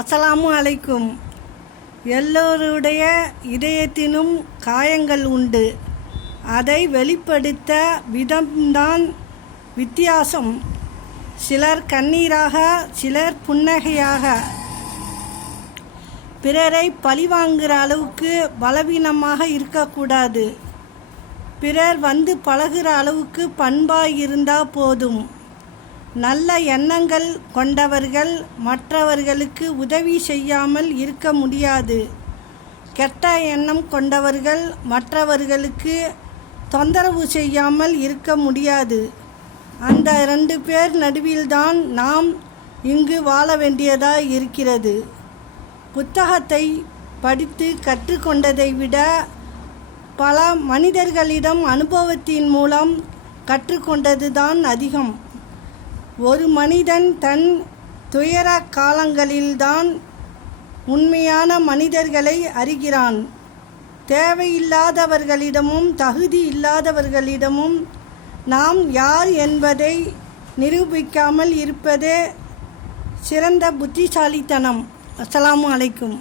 அஸ்ஸலாமு அலைக்கும். எல்லோருடைய இதயத்திலும் காயங்கள் உண்டு. அதை வெளிப்படுத்த விதம்தான் வித்தியாசம். சிலர் கண்ணீராக, சிலர் புன்னகையாக. பிறரை பழிவாங்குகிற அளவுக்கு பலவீனமாக இருக்கக்கூடாது. பிறர் வந்து பழகுற அளவுக்கு பண்பாய் இருந்தால் போதும். நல்ல எண்ணங்கள் கொண்டவர்கள் மற்றவர்களுக்கு உதவி செய்யாமல் இருக்க முடியாது. கெட்ட எண்ணம் கொண்டவர்கள் மற்றவர்களுக்கு தொந்தரவு செய்யாமல் இருக்க முடியாது. அந்த 2 பேர் நடுவில்தான் நாம் இங்கு வாழ வேண்டியதாய் இருக்கிறது. புத்தகத்தை படித்து கற்றுக்கொண்டதை விட பல மனிதர்களிடம் அனுபவத்தின் மூலம் கற்றுக்கொண்டதுதான் அதிகம். ஒரு மனிதன் தன் துயர காலங்களில்தான் உண்மையான மனிதர்களை அறிகிறான். தேவையில்லாதவர்களிடமும் தகுதி இல்லாதவர்களிடமும் நாம் யார் என்பதை நிரூபிக்காமல் இருப்பதே சிறந்த புத்திசாலித்தனம். அஸ்ஸலாமு அலைக்கும்.